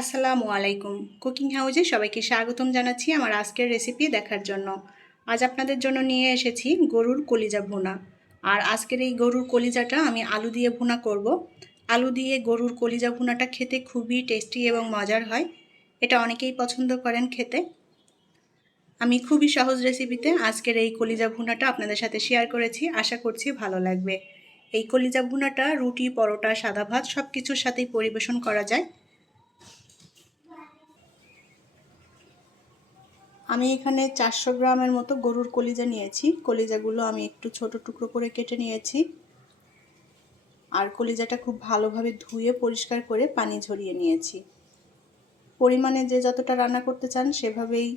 আসসালামু আলাইকুম। কুকিং হাউজে সবাইকে স্বাগতম জানাচ্ছি আমার আজকের রেসিপি দেখার জন্য। আজ আপনাদের জন্য নিয়ে এসেছি গরুর কলিজা ভুনা। আর আজকের এই গরুর কলিজাটা আমি আলু দিয়ে ভুনা করব। আলু দিয়ে গরুর কলিজা ভুনাটা খেতে খুবই টেস্টি এবং মজার হয়। এটা অনেকেই পছন্দ করেন খেতে। আমি খুবই সহজ রেসিপিতে আজকের এই কলিজা ভুনাটা আপনাদের সাথে শেয়ার করেছি, আশা করছি ভালো লাগবে। এই কলিজা ভুনাটা রুটি, পরোটা, সাদা ভাত সব কিছুর সাথেই পরিবেশন করা যায়। আমি এখানে 400 গ্রামের মতো গরুর কলিজা নিয়েছি। কলিজাগুলো আমি একটু ছোট টুকরো করে কেটে নিয়েছি। আর কলিজাটা খুব ভালোভাবে ধুয়ে পরিষ্কার করে পানি ঝরিয়ে নিয়েছি। পরিমাণে যে যতটা রান্না করতে চান সেভাবেই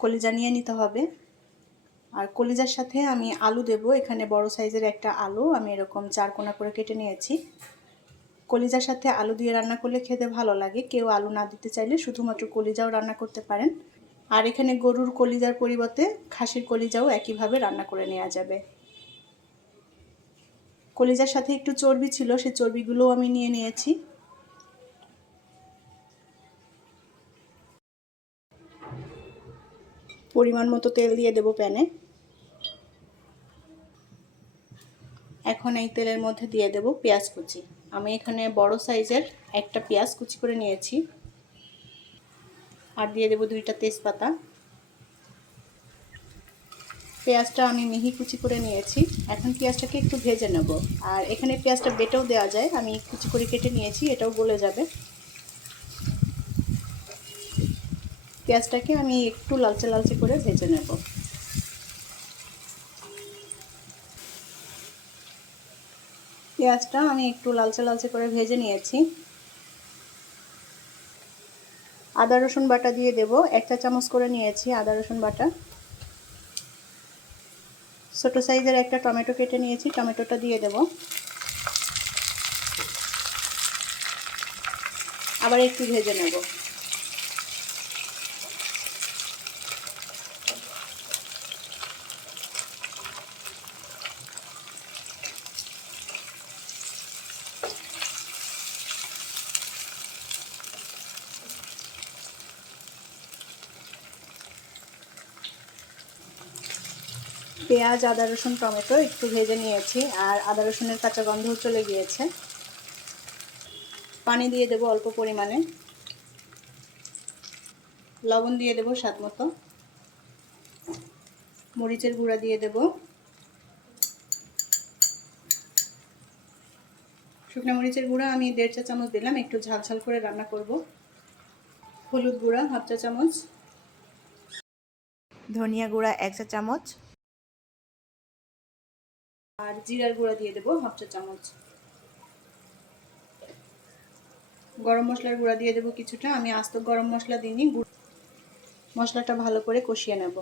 কলিজা নিয়ে নিতে হবে। আর কলিজার সাথে আমি আলু দেব। এখানে বড় সাইজের একটা আলু আমি এরকম 4 কোনা করে কেটে নিয়েছি। কলিজার সাথে আলু দিয়ে রান্না করলে খেতে ভালো লাগে। কেউ আলু না দিতে চাইলে শুধুমাত্র কলিজাও রান্না করতে পারেন। আর এখানে গরুর কলিজার পরিবর্তে খাসির কলিজাও একইভাবে রান্না করে নেওয়া যাবে। কলিজার সাথে একটু চর্বি ছিল, সেই চর্বিগুলোও আমি নিয়ে নিয়েছি। পরিমাণ মতো তেল দিয়ে দেব প্যানে। এখন এই তেলের মধ্যে দিয়ে দেব পেঁয়াজ কুচি। আমি এখানে বড় সাইজের একটা পেঁয়াজ কুচি করে নিয়েছি। আর দিয়ে দেব 2টা তেজপাতা। পেঁয়াজটা আমি মিহি কুচি করে নিয়েছি। এখন পেঁয়াজটাকে একটু ভেজে নেব। আর এখানে পেঁয়াজটা বেটেও দেওয়া যায়, আমি কুচি করে কেটে নিয়েছি, এটাও গলে যাবে। পেঁয়াজটাকে আমি একটু লালচে লালচে করে ভেজে নেব। পেঁয়াজটা আমি একটু লালচে লালচে করে ভেজে নিয়েছি। আদা রসুন বাটা দিয়ে দেব। 1 চা চামচ করে নিয়েছি আদা রসুন বাটা। ছোট সাইজের একটা টমেটো কেটে নিয়েছি, টমেটোটা দিয়ে দেব। আবার একটু ভেজে নেব। পেঁয়াজ, আদা রসুন, টমেটো একটু ভেজে নিয়েছি। আর আদা রসুনের কাঁচা গন্ধও চলে গিয়েছে। পানি দিয়ে দেব অল্প পরিমাণে। লবণ দিয়ে দেব স্বাদ মতো। মরিচের গুঁড়া দিয়ে দেব। শুকনো মরিচের গুঁড়া আমি 1.5 চা চামচ দিলাম, একটু ঝাল ঝাল করে রান্না করব। হলুদ গুঁড়া 1/2 চা চামচ। ধনিয়া গুঁড়া 1 চা চামচ। আর জিরার গুঁড়া দিয়ে দেব 1/2 চা চামচ। গরম মশলার গুঁড়া দিয়ে দেব কিছুটা, আমি আস্ত গরম মশলা দিইনি। মশলাটা ভালো করে কষিয়ে নেব।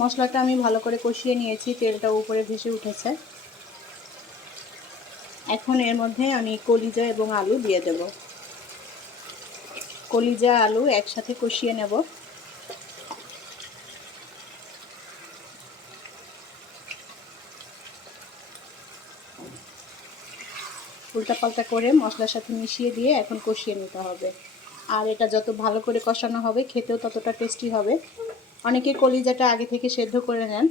মশলাটা আমি ভালো করে কষিয়ে নিয়েছি, তেলটা উপরে ভেসে উঠেছে। এখন এর মধ্যে আমি কলিজা এবং আলু দিয়ে দেব। কলিজা আলু একসাথে কষিয়ে নেব। উল্টাপাল্টা করে মশলার সাথে মিশিয়ে দিয়ে এখন কষিয়ে নিতে হবে। আর এটা যত ভালো করে কষানো হবে খেতেও ততটা টেস্টি হবে। অনেকে কলিজাটা আগে থেকে সেদ্ধ করে নেন,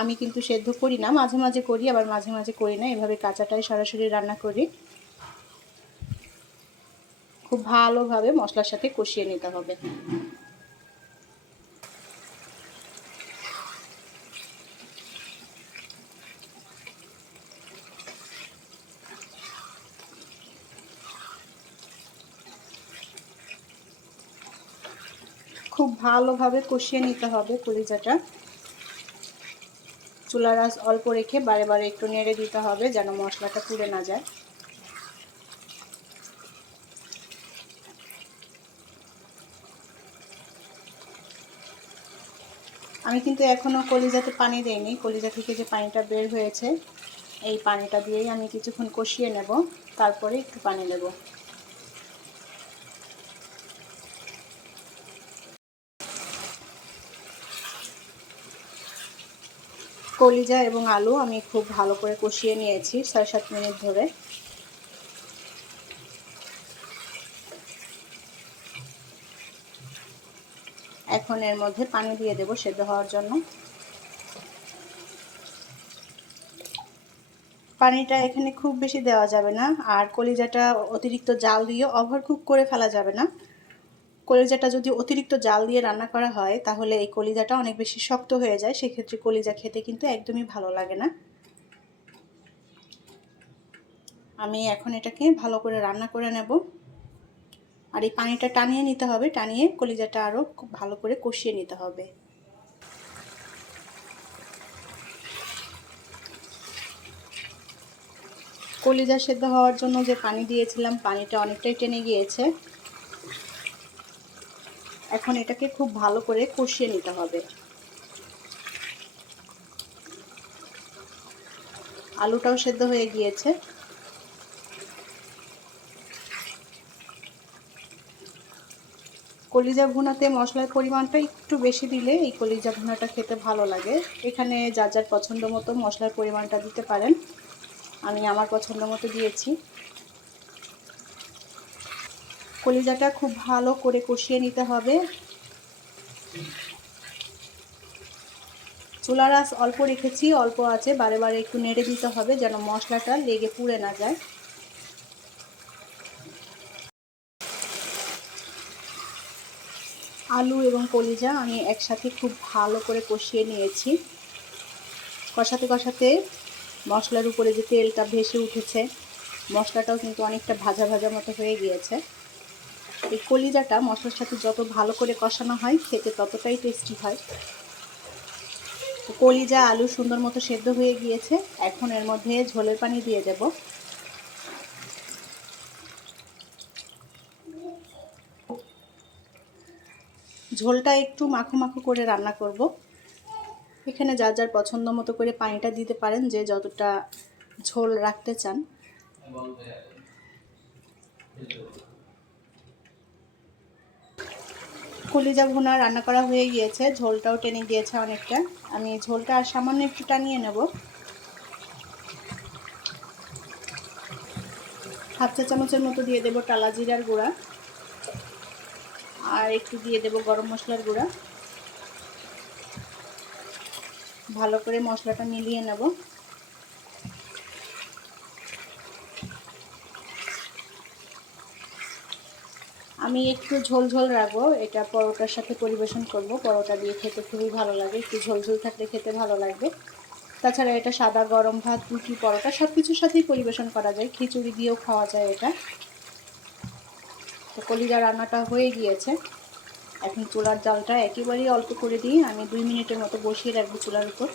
আমি কিন্তু সেদ্ধ করি না, মাঝে মাঝে করি আবার মাঝে মাঝে করি না, এভাবে কাঁচাটাই সরাসরি রান্না করি। খুব ভালোভাবে মশলার সাথে কষিয়ে নিতে হবে। খুব ভালোভাবে কষিয়ে নিতে হবে কলিজাটা। চুলার আঁচ অল্প রেখে বারে বারে একটু নেড়ে দিতে হবে যেন মশলাটা পুড়ে না যায়। আমি কিন্তু এখনও কলিজাতে পানি দেইনি। কলিজা থেকে যে পানিটা বের হয়েছে এই পানিটা দিয়েই আমি কিছুক্ষণ কষিয়ে নেব, তারপরে একটু পানি দেব। কলিজা এবং আলু আমি খুব ভালো করে কষিয়ে নিয়েছি ৬-৭ মিনিট ধরে। এখন এর মধ্যে পানি দিয়ে দেব সেদ্ধ হওয়ার জন্য। পানিটা এখানে খুব বেশি দেওয়া যাবে না, আর কলিজাটা অতিরিক্ত জাল দিয়ে ওভার কুক করে ফেলা যাবে না। কলিজাটা যদি অতিরিক্ত জাল দিয়ে রান্না করা হয় তাহলে এই কলিজাটা অনেক বেশি শক্ত হয়ে যায়, সেক্ষেত্রে কলিজা খেতে কিন্তু একদমই ভালো লাগে না। আমি এখন এটাকে ভালো করে রান্না করে নেব, আর এই পানিটা টানিয়ে নিতে হবে, টানিয়ে কলিজাটা আরও খুব ভালো করে কষিয়ে নিতে হবে। কলিজা সেদ্ধ হওয়ার জন্য যে পানি দিয়েছিলাম পানিটা অনেকটাই টেনে গিয়েছে। এখন এটাকে খুব ভালো করে কষিয়ে নিতে হবে। আলুটাও সেদ্ধ হয়ে গিয়েছে। কলিজা ভুনাতে মশলার পরিমাণটা একটু বেশি দিলে এই কলিজা ভুনাটা খেতে ভালো লাগে। এখানে যার যার পছন্দ মতো মশলার পরিমাণটা দিতে পারেন, আমি আমার পছন্দ মতো দিয়েছি। কলিজাটা খুব ভালো করে কষিয়ে নিতে হবে। চুলার আঁচ অল্প রেখেছি, অল্প আছে, বারে বারে একটু নেড়ে দিতে হবে যেন মশলাটা লেগে পুড়ে না যায়। আলু এবং কলিজা আমি একসাথে খুব ভালো করে কষিয়ে নিয়েছি। কষাতে কষাতে মশলার উপরে যে তেলটা ভেসে উঠেছে, মশলাটাও কিন্তু অনেকটা ভাজা ভাজা মতো হয়ে গিয়েছে। এই কলিজাটা মশলার সাথে যত ভালো করে কষানো হয় খেতে ততটাই টেস্টি হয়। কলিজা আলু সুন্দর মতো সেদ্ধ হয়ে গিয়েছে। এখন এর মধ্যে ঝোলের পানি দিয়ে দেব। ঝোলটা একটু মাখো মাখো করে রান্না করব। এখানে যার যার পছন্দ মতো করে পানিটা দিতে পারেন, যে যতটা ঝোল রাখতে চান। কলিজা ভুনা রান্না করা হয়ে গিয়েছে, ঝোলটাও টেনে গিয়েছে অনেকটা। আমি ঝোলটা আর সামান্য একটু টানিয়ে নেব। হাফ চা চামচের মতো দিয়ে দেব টালা জিরার গুঁড়া, আর একটু দিয়ে দেব গরম মশলার গুঁড়া। ভালো করে মশলাটা মিলিয়ে নেব। আমি একটু ঝোল ঝোল রাখবো, এটা পরোটার সাথে পরিবেশন করব। পরোটা দিয়ে খেতে খুবই ভালো লাগে, একটু ঝোল ঝোল থাকলে খেতে ভালো লাগবে। তাছাড়া এটা সাদা গরম ভাত, রুটি, পরোটা সব কিছুর সাথেই পরিবেশন করা যায়, খিচুড়ি দিয়েও খাওয়া যায় এটা। তো কলিজা রান্নাটা হয়ে গিয়েছে। এখন চুলার জালটা একেবারেই অল্প করে দিয়ে আমি 2 মিনিটের মতো বসিয়ে রাখবো চুলার উপর।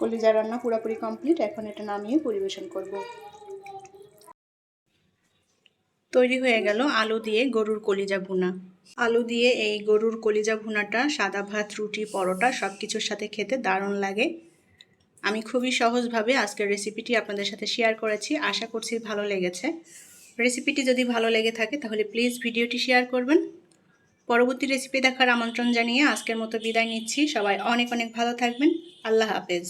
কলিজা রান্না পুরোপুরি কমপ্লিট, এখন এটা নামিয়ে পরিবেশন করব। তৈরি হয়ে গেল আলু দিয়ে গরুর কলিজা ভুনা। আলু দিয়ে এই গরুর কলিজা ভুনাটা সাদা ভাত, রুটি, পরোটা সব কিছুর সাথে খেতে দারুণ লাগে। আমি খুবই সহজভাবে আজকের রেসিপিটি আপনাদের সাথে শেয়ার করেছি, আশা করছি ভালো লেগেছে। রেসিপিটি যদি ভালো লেগে থাকে তাহলে প্লিজ ভিডিওটি শেয়ার করবেন। পরবর্তী রেসিপি দেখার আমন্ত্রণ জানিয়ে আজকের মতো বিদায় নিচ্ছি। সবাই অনেক অনেক ভালো থাকবেন। আল্লাহ হাফেজ।